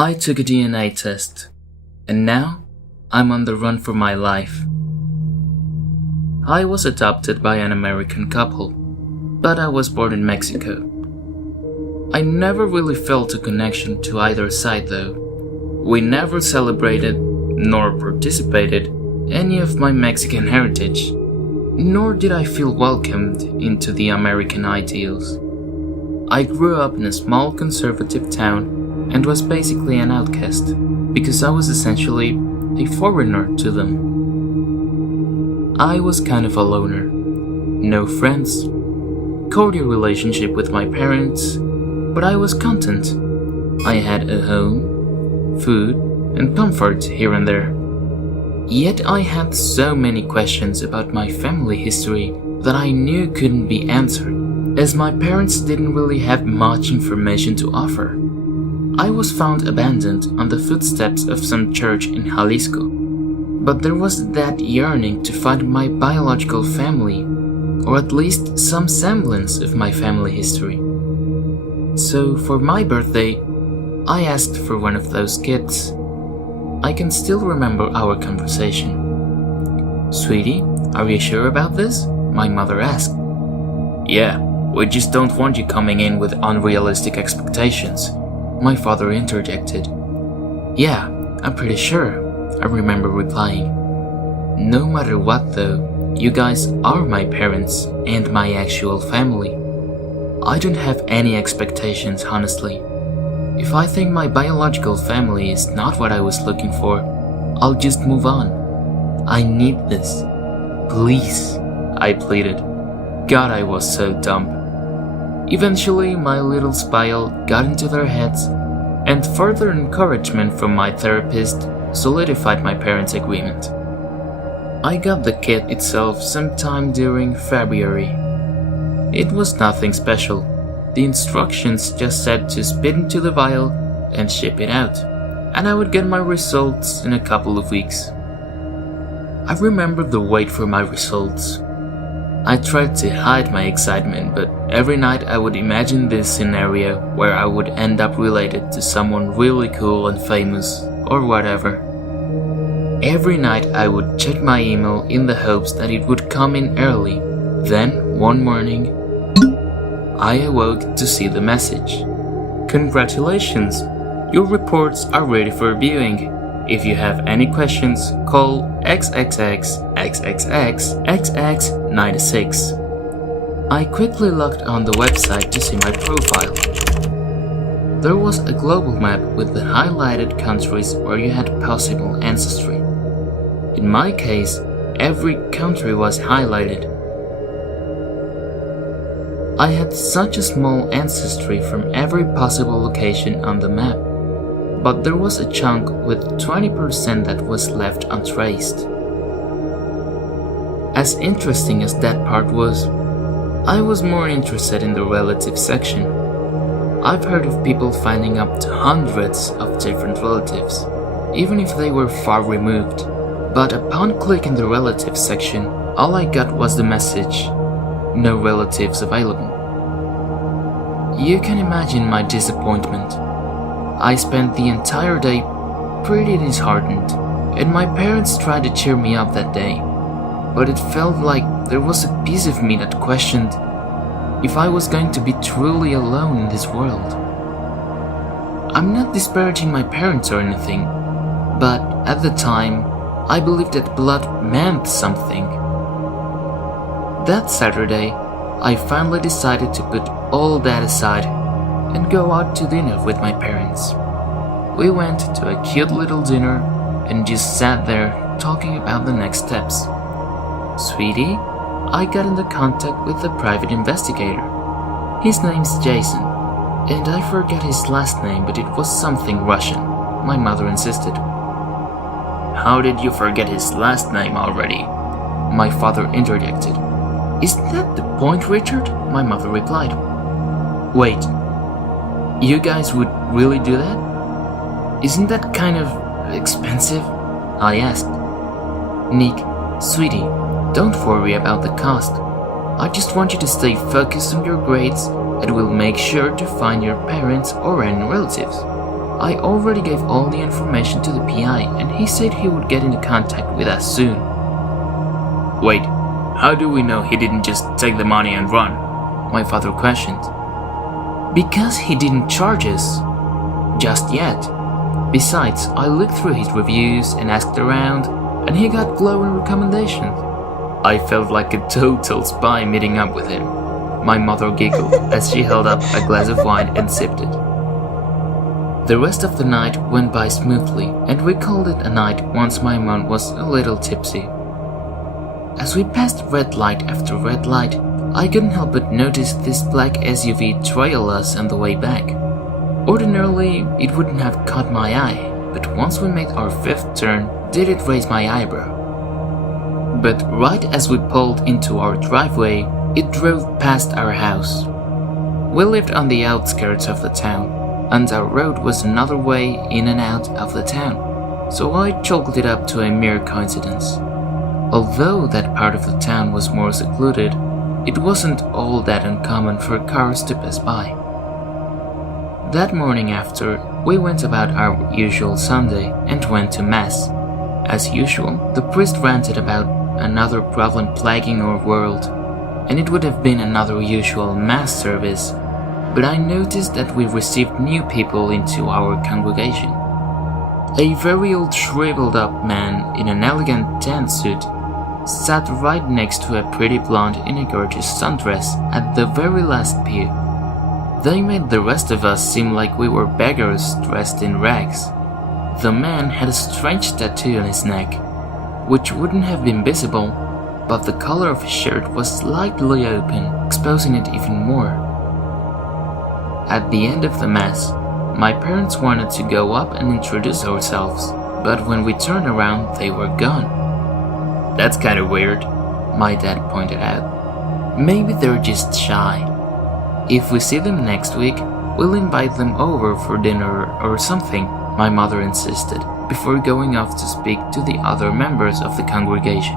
I took a DNA test, and now I'm on the run for my life. I was adopted by an American couple, but I was born in Mexico. I never really felt a connection to either side though. We never celebrated, nor participated, any of my Mexican heritage, nor did I feel welcomed into the American ideals. I grew up in a small conservative town and was basically an outcast, because I was essentially a foreigner to them. I was kind of a loner. No friends, cordial relationship with my parents, but I was content. I had a home, food, and comfort here and there. Yet I had so many questions about my family history that I knew couldn't be answered, as my parents didn't really have much information to offer. I was found abandoned on the footsteps of some church in Jalisco, but there was that yearning to find my biological family, or at least some semblance of my family history. So for my birthday, I asked for one of those kits. I can still remember our conversation. "Sweetie, are you sure about this?" my mother asked. "Yeah, we just don't want you coming in with unrealistic expectations," my father interjected. "Yeah, I'm pretty sure," I remember replying. "No matter what though, you guys are my parents and my actual family. I don't have any expectations, honestly. If I think my biological family is not what I was looking for, I'll just move on. I need this. Please," I pleaded. God, I was so dumb. Eventually, my little spile got into their heads, and further encouragement from my therapist solidified my parents' agreement. I got the kit itself sometime during February. It was nothing special. The instructions just said to spit into the vial and ship it out, and I would get my results in a couple of weeks. I remember the wait for my results. I tried to hide my excitement, but every night I would imagine this scenario where I would end up related to someone really cool and famous, or whatever. Every night I would check my email in the hopes that it would come in early. Then, one morning, I awoke to see the message. "Congratulations! Your reports are ready for viewing. If you have any questions, call XXX XXX XX96. I quickly logged on the website to see my profile. There was a global map with the highlighted countries where you had possible ancestry. In my case, every country was highlighted. I had such a small ancestry from every possible location on the map, but there was a chunk with 20% that was left untraced. As interesting as that part was, I was more interested in the relatives section. I've heard of people finding up to hundreds of different relatives, even if they were far removed, but upon clicking the relatives section, all I got was the message, "No relatives available." You can imagine my disappointment. I spent the entire day pretty disheartened, and my parents tried to cheer me up that day, but it felt like there was a piece of me that questioned if I was going to be truly alone in this world. I'm not disparaging my parents or anything, but at the time, I believed that blood meant something. That Saturday, I finally decided to put all that aside and go out to dinner with my parents. We went to a cute little dinner and just sat there talking about the next steps. "Sweetie, I got into contact with a private investigator. His name's Jason, and I forget his last name, but it was something Russian," my mother insisted. "How did you forget his last name already?" my father interjected. "Isn't that the point, Richard?" my mother replied. "Wait, you guys would really do that? Isn't that kind of expensive?" I asked. "Nick, sweetie, don't worry about the cost. I just want you to stay focused on your grades and we'll make sure to find your parents or any relatives. I already gave all the information to the PI and he said he would get into contact with us soon. Wait, how do we know he didn't just take the money and run? My father questioned. Because he didn't charge us. Just yet. Besides, I looked through his reviews and asked around, and he got glowing recommendations. I felt like a total spy meeting up with him. My mother giggled as she held up a glass of wine and sipped it. The rest of the night went by smoothly, and we called it a night once my mom was a little tipsy. As we passed red light after red light, I couldn't help but notice this black SUV trail us on the way back. Ordinarily, it wouldn't have caught my eye, but once we made our fifth turn, did it raise my eyebrow. But right as we pulled into our driveway, it drove past our house. We lived on the outskirts of the town, and our road was another way in and out of the town, so I chalked it up to a mere coincidence. Although that part of the town was more secluded, it wasn't all that uncommon for cars to pass by. That morning after, we went about our usual Sunday and went to Mass. As usual, the priest ranted about another problem plaguing our world, and it would have been another usual Mass service, but I noticed that we received new people into our congregation. A very old shriveled up man in an elegant tan suit sat right next to a pretty blonde in a gorgeous sundress at the very last pew. They made the rest of us seem like we were beggars dressed in rags. The man had a strange tattoo on his neck, which wouldn't have been visible, but the collar of his shirt was slightly open, exposing it even more. At the end of the Mass, my parents wanted to go up and introduce ourselves, but when we turned around, they were gone. That's kind of weird, my dad pointed out. Maybe they're just shy. If we see them next week, we'll invite them over for dinner or something, my mother insisted, before going off to speak to the other members of the congregation.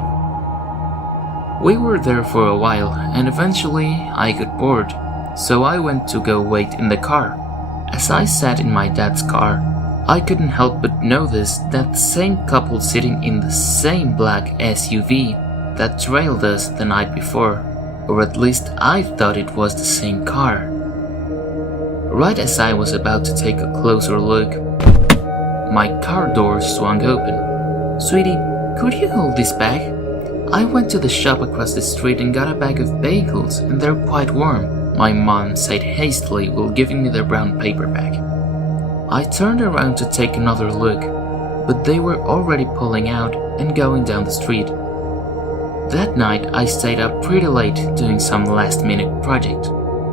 We were there for a while, and eventually I got bored, so I went to go wait in the car. As I sat in my dad's car, I couldn't help but notice that same couple sitting in the same black SUV that trailed us the night before, or at least I thought it was the same car. Right as I was about to take a closer look, my car door swung open. "Sweetie, could you hold this bag? I went to the shop across the street and got a bag of bagels, and they're quite warm," my mom said hastily while giving me the brown paper bag. I turned around to take another look, but they were already pulling out and going down the street. That night I stayed up pretty late doing some last-minute project,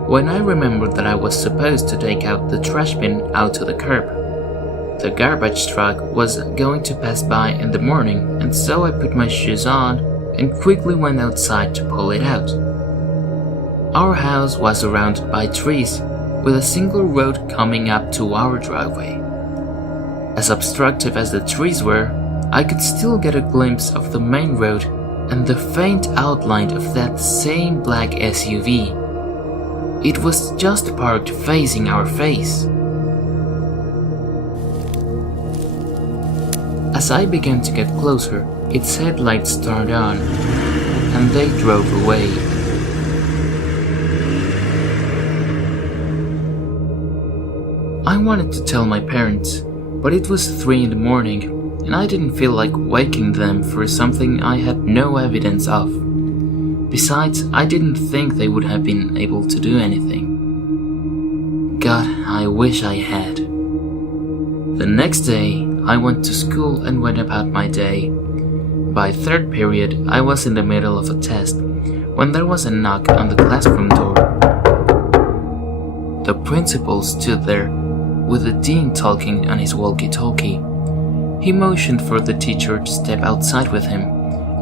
when I remembered that I was supposed to take out the trash bin out to the curb. The garbage truck was going to pass by in the morning, and so I put my shoes on and quickly went outside to pull it out. Our house was surrounded by trees, with a single road coming up to our driveway. As obstructive as the trees were, I could still get a glimpse of the main road and the faint outline of that same black SUV. It was just parked facing our face. As I began to get closer, its headlights turned on, and they drove away. I wanted to tell my parents, but it was 3 in the morning, and I didn't feel like waking them for something I had no evidence of. Besides, I didn't think they would have been able to do anything. God, I wish I had. The next day, I went to school and went about my day. By third period, I was in the middle of a test when there was a knock on the classroom door. The principal stood there, with the dean talking on his walkie-talkie. He motioned for the teacher to step outside with him,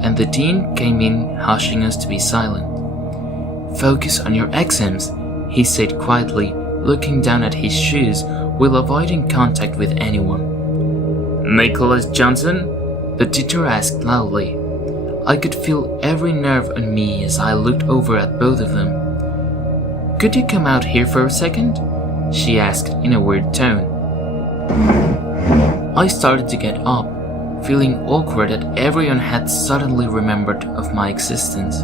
and the dean came in, hushing us to be silent. "Focus on your exams," he said quietly, looking down at his shoes while avoiding contact with anyone. "Nicholas Johnson?" the teacher asked loudly. I could feel every nerve on me as I looked over at both of them. "Could you come out here for a second?" she asked in a weird tone. I started to get up, feeling awkward that everyone had suddenly remembered of my existence.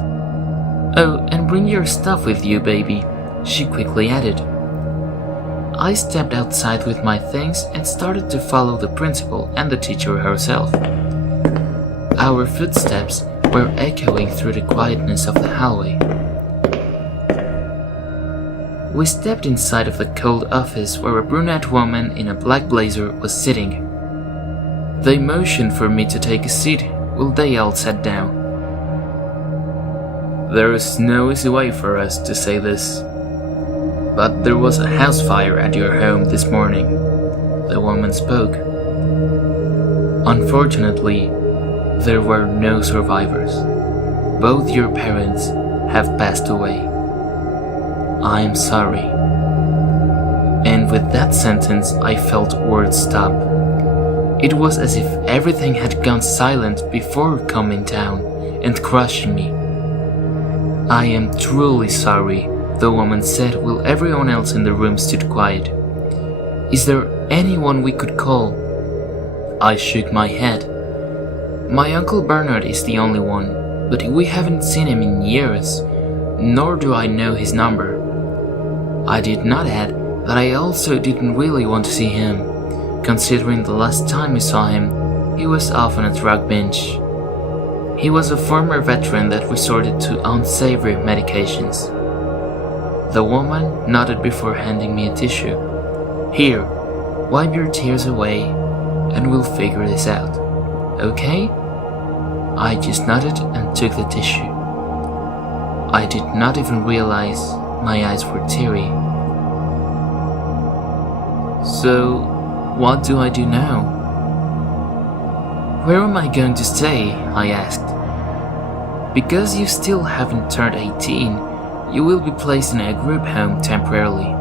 "Oh, and bring your stuff with you, baby," she quickly added. I stepped outside with my things and started to follow the principal and the teacher herself. Our footsteps were echoing through the quietness of the hallway. We stepped inside of the cold office where a brunette woman in a black blazer was sitting. They motioned for me to take a seat while they all sat down. "There is no easy way for us to say this, but there was a house fire at your home this morning," the woman spoke. "Unfortunately, there were no survivors. Both your parents have passed away. I am sorry." And with that sentence, I felt words stop. It was as if everything had gone silent before coming down and crushing me. "I am truly sorry," the woman said while everyone else in the room stood quiet. "Is there anyone we could call?" I shook my head. "My Uncle Bernard is the only one, but we haven't seen him in years, nor do I know his number." I did not add that I also didn't really want to see him, considering the last time we saw him, he was off on a drug binge. He was a former veteran that resorted to unsavory medications. The woman nodded before handing me a tissue. "Here, wipe your tears away, and we'll figure this out. Okay?" I just nodded and took the tissue. I did not even realize my eyes were teary. "So, what do I do now?" "Where am I going to stay?" I asked. "Because you still haven't turned 18, you will be placed in a group home temporarily.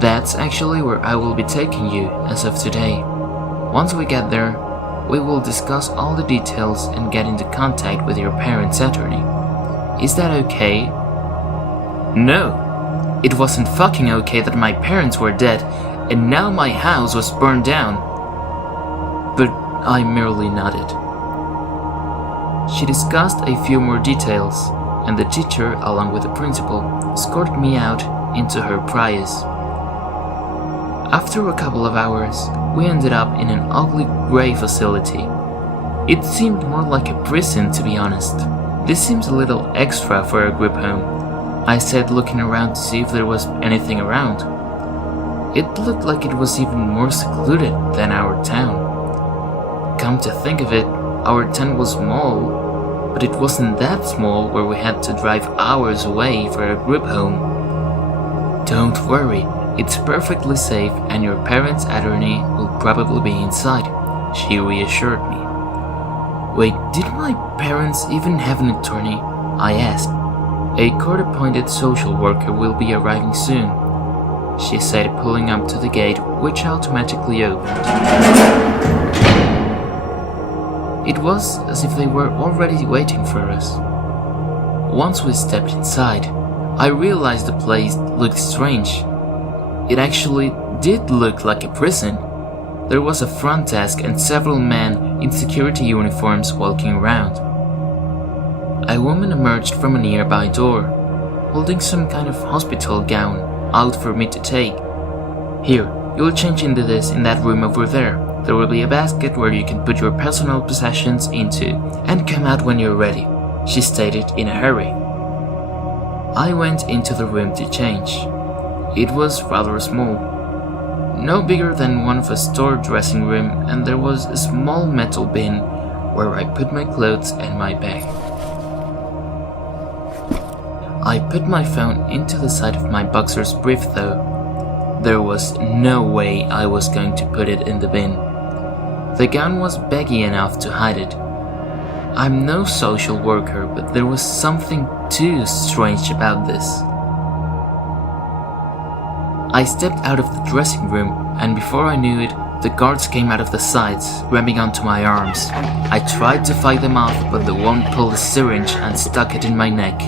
That's actually where I will be taking you as of today. Once we get there, we will discuss all the details and get into contact with your parents' attorney. Is that okay?" No, it wasn't fucking okay that my parents were dead and now my house was burned down. But I merely nodded. She discussed a few more details, and the teacher, along with the principal, escorted me out into her Prius. After a couple of hours, we ended up in an ugly grey facility. It seemed more like a prison, to be honest. "This seems a little extra for a group home," I said, looking around to see if there was anything around. It looked like it was even more secluded than our town. Come to think of it, our town was small, but it wasn't that small where we had to drive hours away for a group home. "Don't worry, it's perfectly safe and your parents' attorney will probably be inside," she reassured me. "Wait, did my parents even have an attorney?" I asked. "A court-appointed social worker will be arriving soon," she said, pulling up to the gate, which automatically opened. It was as if they were already waiting for us. Once we stepped inside, I realized the place looked strange. It actually did look like a prison. There was a front desk and several men in security uniforms walking around. A woman emerged from a nearby door, holding some kind of hospital gown out for me to take. "Here, you'll change into this in that room over there. There will be a basket where you can put your personal possessions into and come out when you're ready," she stated in a hurry. I went into the room to change. It was rather small, no bigger than one of a store dressing room, and there was a small metal bin where I put my clothes and my bag. I put my phone into the side of my boxer's brief though. There was no way I was going to put it in the bin. The gown was baggy enough to hide it. I'm no social worker, but there was something too strange about this. I stepped out of the dressing room, and before I knew it, the guards came out of the sides, grabbing onto my arms. I tried to fight them off, but the one pulled a syringe and stuck it in my neck.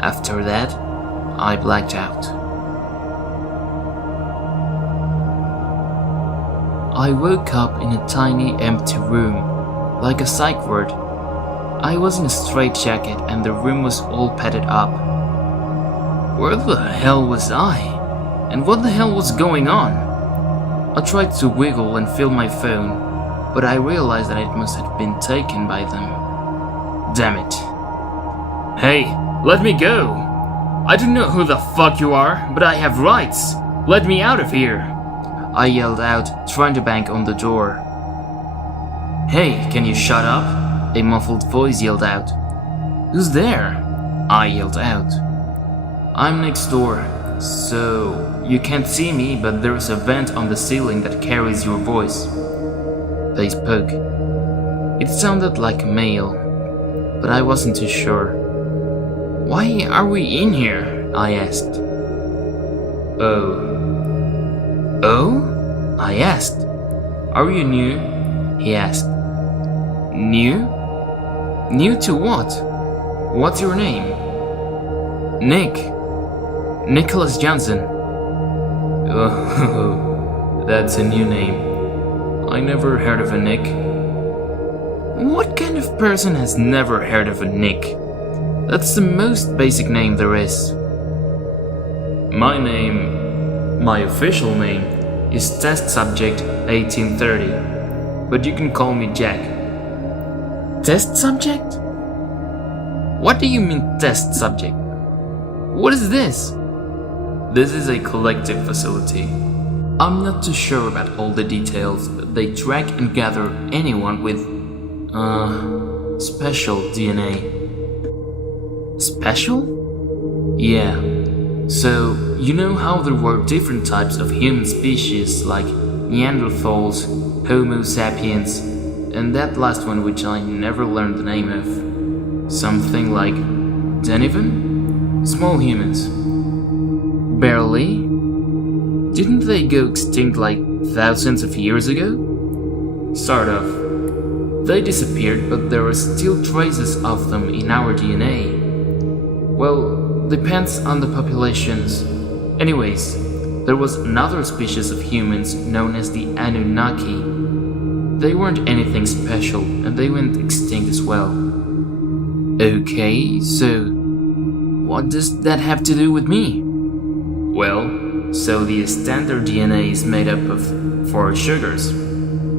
After that, I blacked out. I woke up in a tiny empty room, like a psych ward. I was in a straitjacket and the room was all padded up. Where the hell was I? And what the hell was going on? I tried to wiggle and feel my phone, but I realized that it must have been taken by them. Damn it. Hey, let me go! I don't know who the fuck you are, but I have rights! Let me out of here! I yelled out, trying to bang on the door. Hey, can you shut up? A muffled voice yelled out. Who's there? I yelled out. I'm next door, so you can't see me, but there's a vent on the ceiling that carries your voice. They spoke. It sounded like a male, but I wasn't too sure. Why are we in here? I asked. Oh? I asked. Are you new? He asked. New? New to what? What's your name? Nick. Nicholas Johnson. Oh, that's a new name. I never heard of a Nick. What kind of person has never heard of a Nick? That's the most basic name there is. My official name is Test Subject 1830, but you can call me Jack. Test subject? What do you mean test subject? What is this? This is a collective facility. I'm not too sure about all the details, but they track and gather anyone with, special DNA. Special? Yeah. So, you know how there were different types of human species like Neanderthals, Homo sapiens, and that last one which I never learned the name of. Something like Deniven? Small humans. Barely? Didn't they go extinct like thousands of years ago? Sort of. They disappeared, but there are still traces of them in our DNA. Well, depends on the populations. Anyways, there was another species of humans known as the Anunnaki. They weren't anything special, and they went extinct as well. Okay, so what does that have to do with me? Well, so the standard DNA is made up of 4 sugars: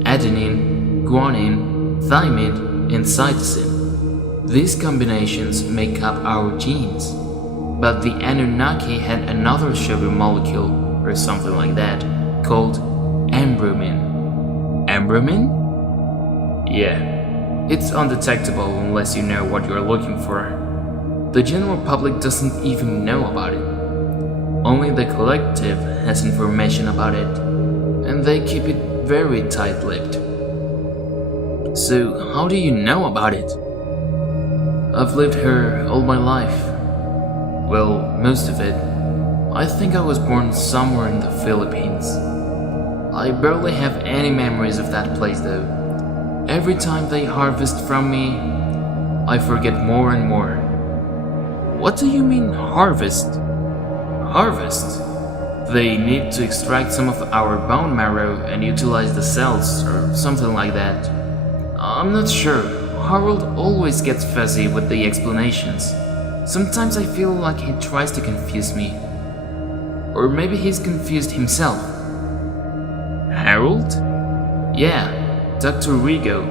adenine, guanine, thymine, and cytosine. These combinations make up our genes. But the Anunnaki had another sugar molecule, or something like that, called ambromin. Ambromin? Yeah. It's undetectable unless you know what you're looking for. The general public doesn't even know about it. Only the collective has information about it, and they keep it very tight-lipped. So, how do you know about it? I've lived here all my life. Well, most of it. I think I was born somewhere in the Philippines. I barely have any memories of that place though. Every time they harvest from me, I forget more and more. What do you mean harvest? Harvest? They need to extract some of our bone marrow and utilize the cells or something like that. I'm not sure. Harold always gets fuzzy with the explanations. Sometimes I feel like he tries to confuse me. Or maybe he's confused himself. Harold? Yeah, Dr. Rigo.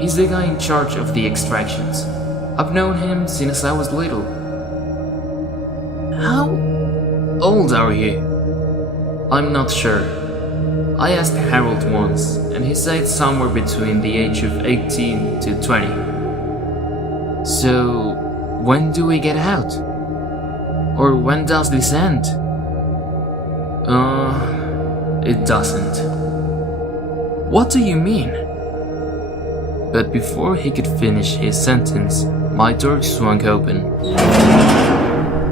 He's the guy in charge of the extractions. I've known him since I was little. How old are you? I'm not sure. I asked Harold once, and he said somewhere between the age of 18 to 20. So, when do we get out? Or when does this end? It doesn't. What do you mean? But before he could finish his sentence, my door swung open,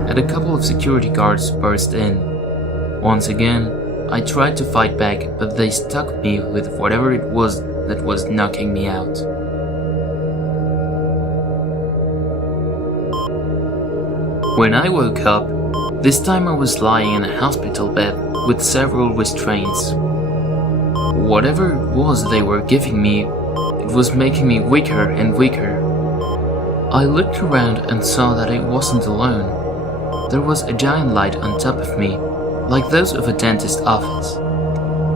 and a couple of security guards burst in. Once again, I tried to fight back, but they stuck me with whatever it was that was knocking me out. When I woke up, This time I was lying in a hospital bed with several restraints. Whatever it was they were giving me, it was making me weaker and weaker. I looked around and saw that I wasn't alone. There was a giant light on top of me, like those of a dentist's office.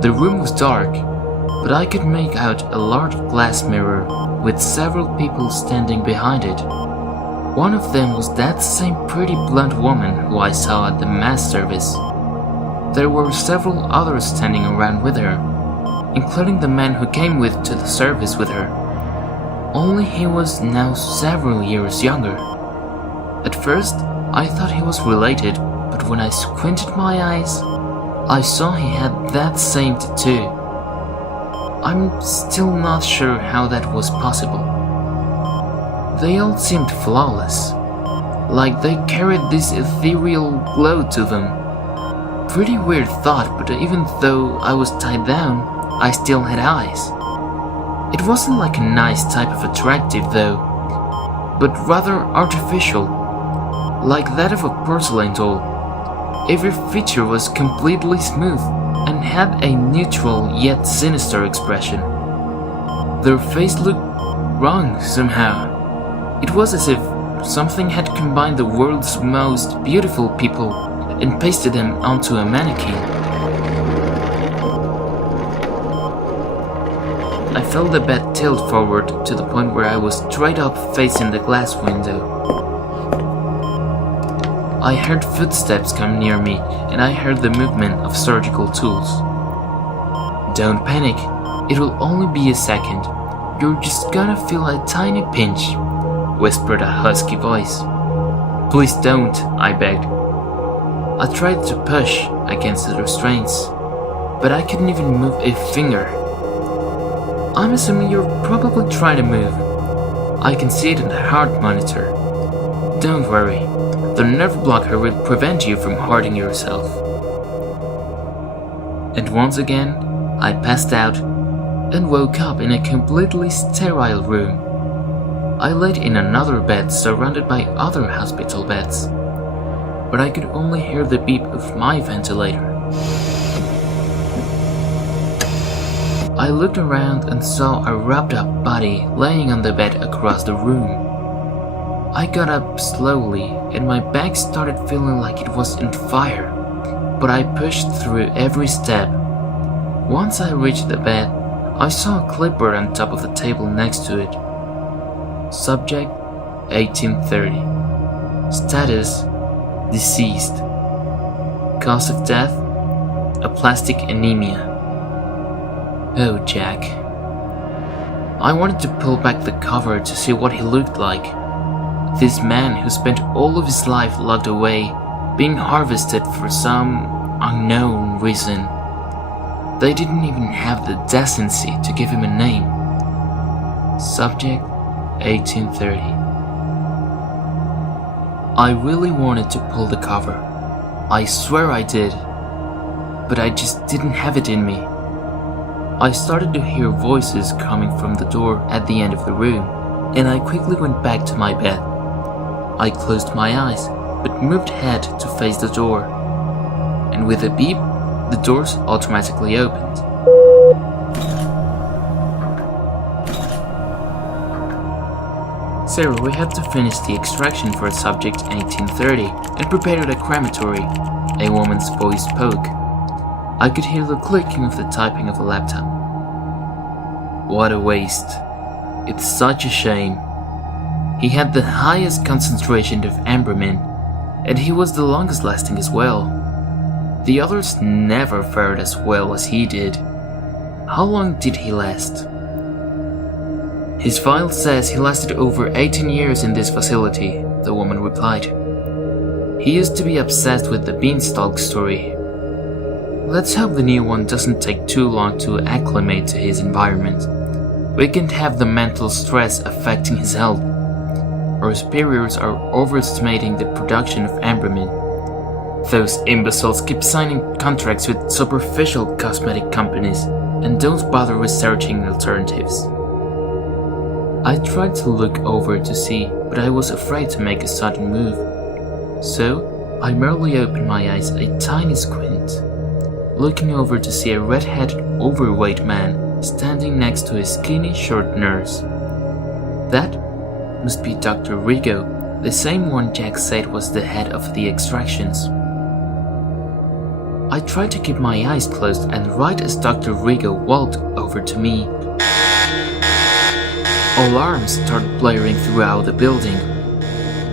The room was dark, but I could make out a large glass mirror with several people standing behind it. One of them was that same pretty blonde woman who I saw at the mass service. There were several others standing around with her, including the man who came to the service with her. Only he was now several years younger. At first, I thought he was related, but when I squinted my eyes, I saw he had that same tattoo. I'm still not sure how that was possible. They all seemed flawless, like they carried this ethereal glow to them. Pretty weird thought, but even though I was tied down, I still had eyes. It wasn't like a nice type of attractive though, but rather artificial, like that of a porcelain doll. Every feature was completely smooth and had a neutral yet sinister expression. Their face looked wrong somehow. It was as if something had combined the world's most beautiful people and pasted them onto a mannequin. I felt the bed tilt forward to the point where I was straight up facing the glass window. I heard footsteps come near me, and I heard the movement of surgical tools. "Don't panic, it will only be a second. You're just gonna feel a tiny pinch," whispered a husky voice. "Please don't," I begged. I tried to push against the restraints, but I couldn't even move a finger. "I'm assuming you're probably trying to move. I can see it in the heart monitor. Don't worry, the nerve blocker will prevent you from hurting yourself." And once again, I passed out and woke up in a completely sterile room. I laid in another bed surrounded by other hospital beds, but I could only hear the beep of my ventilator. I looked around and saw a wrapped up body laying on the bed across the room. I got up slowly and my back started feeling like it was on fire, but I pushed through every step. Once I reached the bed, I saw a clipboard on top of the table next to it. Subject 1830. Status deceased. Cause of death aplastic anemia. Oh, Jack. I wanted to pull back the cover to see what he looked like. This man who spent all of his life locked away, being harvested for some unknown reason. They didn't even have the decency to give him a name. Subject 1830. I really wanted to pull the cover. I swear I did. But I just didn't have it in me. I started to hear voices coming from the door at the end of the room, and I quickly went back to my bed. I closed my eyes, but moved head to face the door. And with a beep, the doors automatically opened. "Sarah, we have to finish the extraction for subject 1830 and prepare the crematory," a woman's voice spoke. I could hear the clicking of the typing of a laptop. What a waste. It's such a shame. He had the highest concentration of ambromin, and he was the longest lasting as well. The others never fared as well as he did. How long did he last? His file says he lasted over 18 years in this facility, the woman replied. He used to be obsessed with the beanstalk story. Let's hope the new one doesn't take too long to acclimate to his environment. We can't have the mental stress affecting his health. Our superiors are overestimating the production of ambromin. Those imbeciles keep signing contracts with superficial cosmetic companies and don't bother researching alternatives. I tried to look over to see, but I was afraid to make a sudden move. So, I merely opened my eyes a tiny squint, looking over to see a red-headed, overweight man standing next to a skinny, short nurse. That must be Dr. Rigo, the same one Jack said was the head of the extractions. I tried to keep my eyes closed, and right as Dr. Rigo walked over to me, alarms started blaring throughout the building.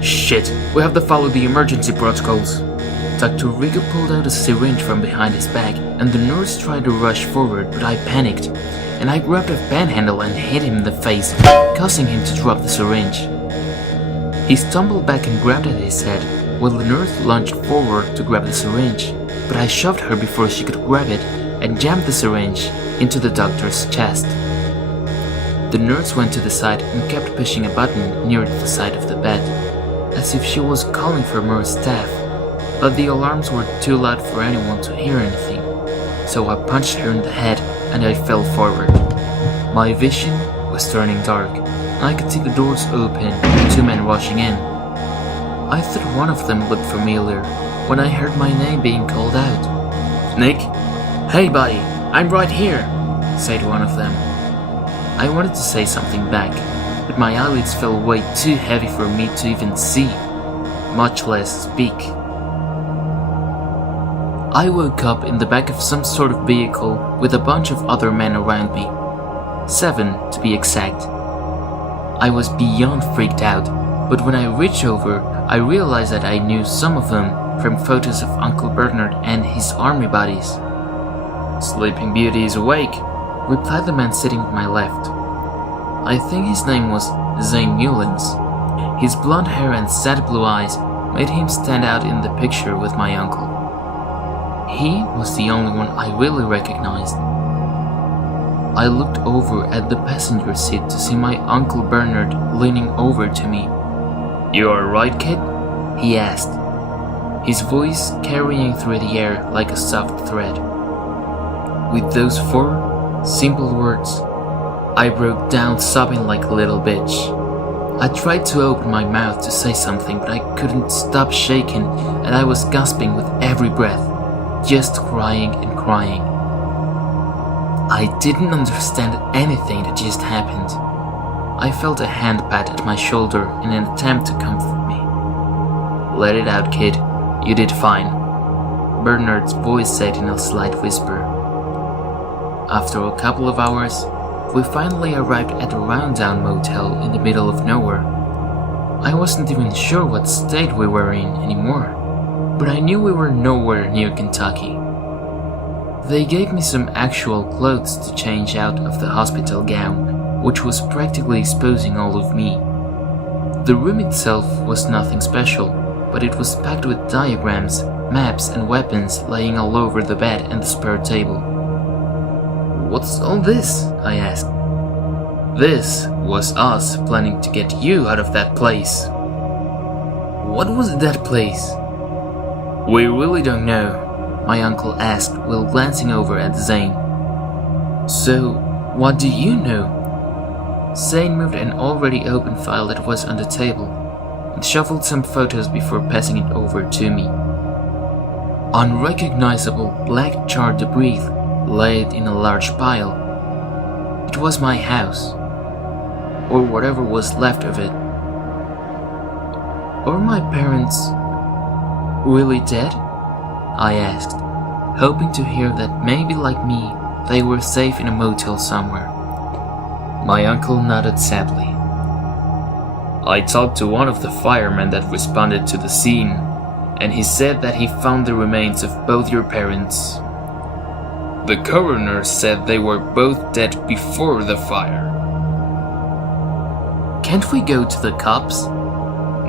Shit, we have to follow the emergency protocols. Dr. Rigo pulled out a syringe from behind his back, and the nurse tried to rush forward, but I panicked, and I grabbed a panhandle and hit him in the face, causing him to drop the syringe. He stumbled back and grabbed at his head, while the nurse lunged forward to grab the syringe, but I shoved her before she could grab it and jammed the syringe into the doctor's chest. The nurse went to the side and kept pushing a button near the side of the bed, as if she was calling for more staff, but the alarms were too loud for anyone to hear anything, so I punched her in the head and I fell forward. My vision was turning dark, and I could see the doors open and 2 men rushing in. I thought one of them looked familiar when I heard my name being called out. Nick? Hey buddy, I'm right here, said one of them. I wanted to say something back, but my eyelids felt way too heavy for me to even see, much less speak. I woke up in the back of some sort of vehicle with a bunch of other men around me. 7 to be exact. I was beyond freaked out, but when I reached over, I realized that I knew some of them from photos of Uncle Bernard and his army buddies. Sleeping Beauty is awake, replied the man sitting to my left. I think his name was Zane Mullins. His blonde hair and sad blue eyes made him stand out in the picture with my uncle. He was the only one I really recognized. I looked over at the passenger seat to see my Uncle Bernard leaning over to me. You alright, kid? He asked, his voice carrying through the air like a soft thread. With those 4 simple words, I broke down sobbing like a little bitch. I tried to open my mouth to say something, but I couldn't stop shaking, and I was gasping with every breath, just crying and crying. I didn't understand anything that just happened. I felt a hand pat at my shoulder in an attempt to comfort me. Let it out, kid. You did fine, Bernard's voice said in a slight whisper. After a couple of hours, we finally arrived at a rundown motel in the middle of nowhere. I wasn't even sure what state we were in anymore, but I knew we were nowhere near Kentucky. They gave me some actual clothes to change out of the hospital gown, which was practically exposing all of me. The room itself was nothing special, but it was packed with diagrams, maps and weapons laying all over the bed and the spare table. What's all this? I asked. This was us planning to get you out of that place. What was that place? We really don't know, my uncle asked while glancing over at Zane. So, what do you know? Zane moved an already open file that was on the table and shuffled some photos before passing it over to me. Unrecognizable black charred debris laid in a large pile. It was my house, or whatever was left of it. Are my parents really dead? I asked, hoping to hear that maybe like me, they were safe in a motel somewhere. My uncle nodded sadly. I talked to one of the firemen that responded to the scene, and he said that he found the remains of both your parents. The coroner said they were both dead before the fire. Can't we go to the cops?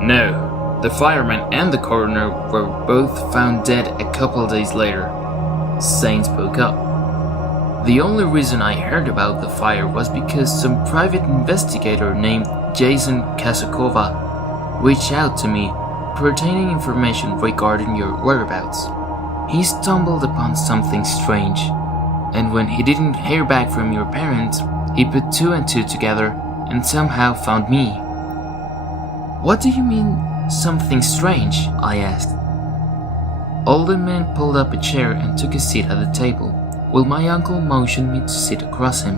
No, the fireman and the coroner were both found dead a couple days later. Zane spoke up. The only reason I heard about the fire was because some private investigator named Jason Kasakova reached out to me pertaining information regarding your whereabouts. He stumbled upon something strange, and when he didn't hear back from your parents, he put 2 and 2 together and somehow found me. What do you mean, something strange? I asked. Older man pulled up a chair and took a seat at the table, while my uncle motioned me to sit across him.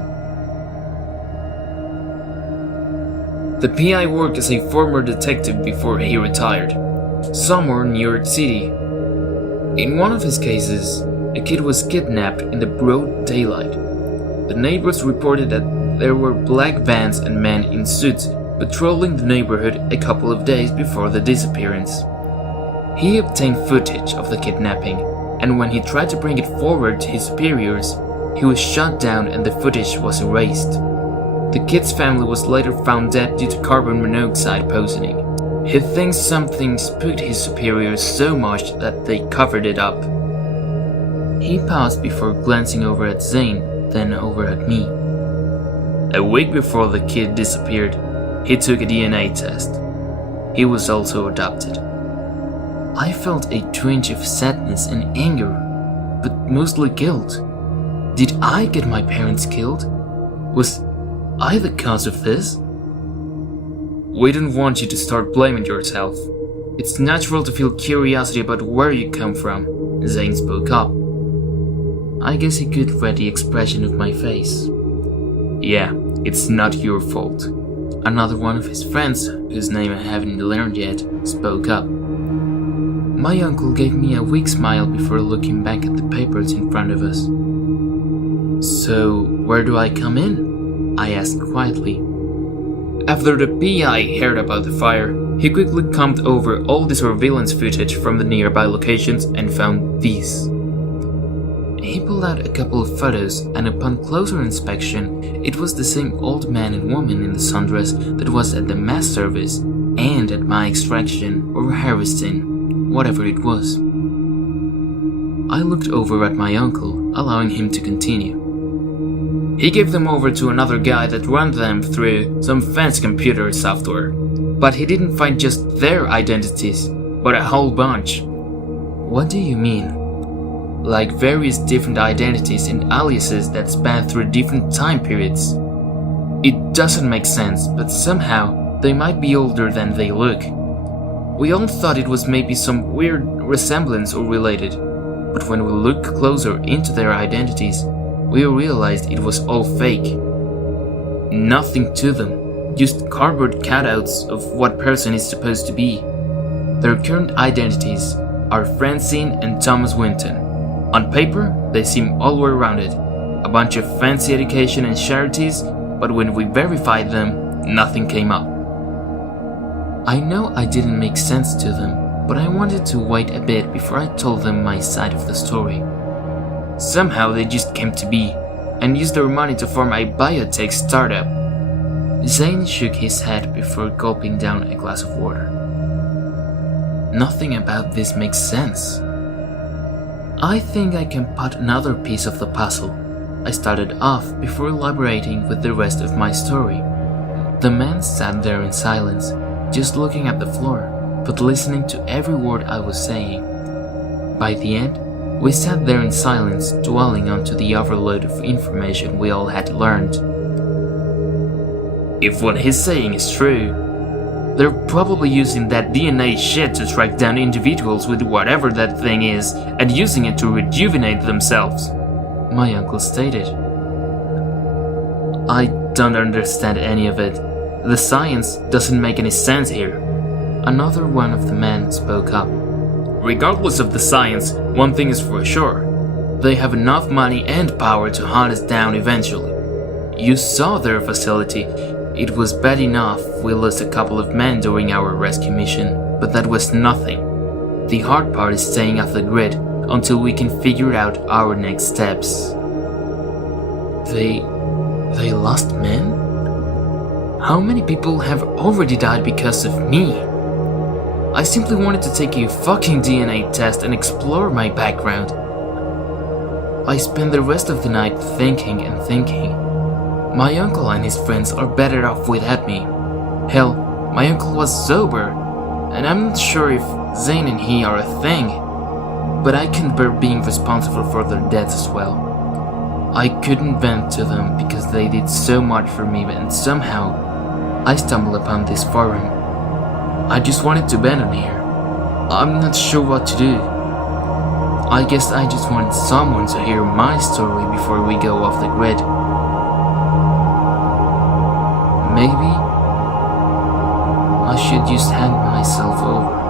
The PI worked as a former detective before he retired, somewhere in New York City. In one of his cases, a kid was kidnapped in the broad daylight. The neighbors reported that there were black vans and men in suits patrolling the neighborhood a couple of days before the disappearance. He obtained footage of the kidnapping, and when he tried to bring it forward to his superiors, he was shot down and the footage was erased. The kid's family was later found dead due to carbon monoxide poisoning. He thinks something spooked his superiors so much that they covered it up. He paused before glancing over at Zane, then over at me. A week before the kid disappeared, he took a DNA test. He was also adopted. I felt a twinge of sadness and anger, but mostly guilt. Did I get my parents killed? Was I the cause of this? We don't want you to start blaming yourself. It's natural to feel curiosity about where you come from, Zane spoke up. I guess he could read the expression of my face. Yeah, it's not your fault. Another one of his friends, whose name I haven't learned yet, spoke up. My uncle gave me a weak smile before looking back at the papers in front of us. So, where do I come in? I asked quietly. After the PI heard about the fire, he quickly combed over all the surveillance footage from the nearby locations and found these. He pulled out a couple of photos, and upon closer inspection, it was the same old man and woman in the sundress that was at the mass service and at my extraction or harvesting, whatever it was. I looked over at my uncle, allowing him to continue. He gave them over to another guy that ran them through some fancy computer software, but he didn't find just their identities, but a whole bunch. What do you mean? Like various different identities and aliases that span through different time periods. It doesn't make sense, but somehow they might be older than they look. We all thought it was maybe some weird resemblance or related, but when we looked closer into their identities, we realized it was all fake. Nothing to them, just cardboard cutouts of what person is supposed to be. Their current identities are Francine and Thomas Winton. On paper, they seem all well-rounded, a bunch of fancy education and charities, but when we verified them, nothing came up. I know I didn't make sense to them, but I wanted to wait a bit before I told them my side of the story. Somehow they just came to be, and used their money to form a biotech startup. Zane shook his head before gulping down a glass of water. Nothing about this makes sense. I think I can put another piece of the puzzle. I started off before elaborating with the rest of my story. The man sat there in silence, just looking at the floor, but listening to every word I was saying. By the end, we sat there in silence, dwelling onto the overload of information we all had learned. If what he's saying is true, they're probably using that DNA shit to track down individuals with whatever that thing is and using it to rejuvenate themselves, my uncle stated. I don't understand any of it. The science doesn't make any sense here. Another one of the men spoke up. Regardless of the science, one thing is for sure. They have enough money and power to hunt us down eventually. You saw their facility. It was bad enough we lost a couple of men during our rescue mission, but that was nothing. The hard part is staying off the grid until we can figure out our next steps. They lost men? How many people have already died because of me? I simply wanted to take a fucking DNA test and explore my background. I spent the rest of the night thinking and thinking. My uncle and his friends are better off without me. Hell, my uncle was sober, and I'm not sure if Zane and he are a thing, but I can't bear being responsible for their deaths as well. I couldn't vent to them because they did so much for me, and somehow I stumbled upon this forum. I just wanted to vent on here. I'm not sure what to do. I guess I just want someone to hear my story before we go off the grid. Maybe I should just hand myself over.